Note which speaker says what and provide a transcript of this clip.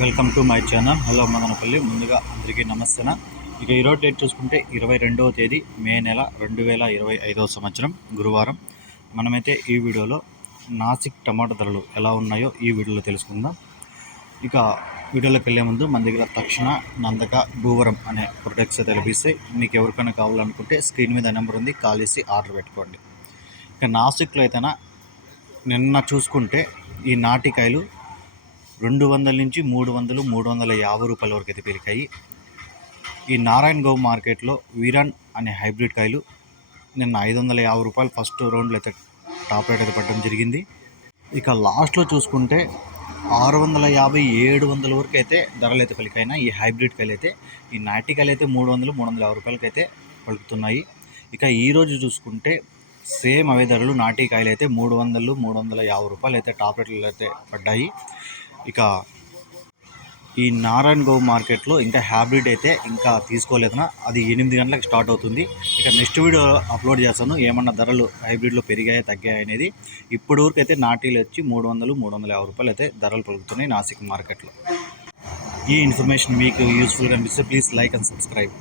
Speaker 1: Welcome to my channel. Hello Madanapalle. ముందుగా అందరికీ నమస్తేన. ఇక ఈరోజు డేట్ చూసుకుంటే ఇరవై రెండవ తేదీ మే నెల రెండు వేల ఇరవై ఐదవ సంవత్సరం గురువారం. మనమైతే ఈ వీడియోలో నాసిక్ టమాటా ధరలు ఎలా ఉన్నాయో ఈ వీడియోలో తెలుసుకుందాం. ఇక వీడియోలోకి వెళ్ళే ముందు మన దగ్గర తక్షణ నందక భూవరం అనే ప్రొడక్ట్స్ అయితే లభిస్తాయి మీకు ఎవరికైనా కావాలనుకుంటే స్క్రీన్ మీద నెంబర్ ఉంది కాల్ చేసి ఆర్డర్ పెట్టుకోండి. ఇక నాసిక్లో అయితేనా నిన్న చూసుకుంటే ఈ నాటికాయలు రెండు వందల నుంచి మూడు వందలు మూడు వందల యాభై రూపాయల వరకు అయితే పెరిగాయి ఈ నారాయణ గౌ మార్కెట్లో వీరన్ అనే హైబ్రిడ్ కాయలు నిన్న ఐదు వందల యాభై రూపాయలు ఫస్ట్ రౌండ్లో అయితే టాప్ రేట్ అయితే పడడం జరిగింది. ఇక లాస్ట్లో చూసుకుంటే ఆరు వందల యాభై ఏడు వందల వరకు అయితే ధరలు అయితే పలికైనా ఈ హైబ్రిడ్ కాయలు అయితే ఈ నాటికాయలు అయితే మూడు వందలు మూడు వందల యాభై రూపాయలకి అయితే పలుకుతున్నాయి. ఇక ఈరోజు చూసుకుంటే సేమ్ అవే ధరలు నాటి కాయలు అయితే మూడు వందలు మూడు వందల యాభై రూపాయలు అయితే టాప్ రేట్లు అయితే పడ్డాయి. ఇక ఈ నారాయణ గౌ మార్కెట్లో ఇంకా హ్యాబ్రిడ్ అయితే ఇంకా తీసుకోలేదనా అది ఎనిమిది గంటలకు స్టార్ట్ అవుతుంది. ఇక నెక్స్ట్ వీడియో అప్లోడ్ చేస్తాను. ఏమన్నా ధరలు హైబ్రిడ్లో పెరిగాయా తగ్గాయా అనేది ఇప్పటి వరకు అయితే నాటీలు వచ్చి మూడు వందలు మూడు వందల యాభై రూపాయలు అయితే ధరలు పలుకుతున్నాయి నాసిక్ మార్కెట్లో. ఈ ఇన్ఫర్మేషన్ మీకు యూస్ఫుల్గా అనిపిస్తే ప్లీజ్ లైక్ అండ్ సబ్స్క్రైబ్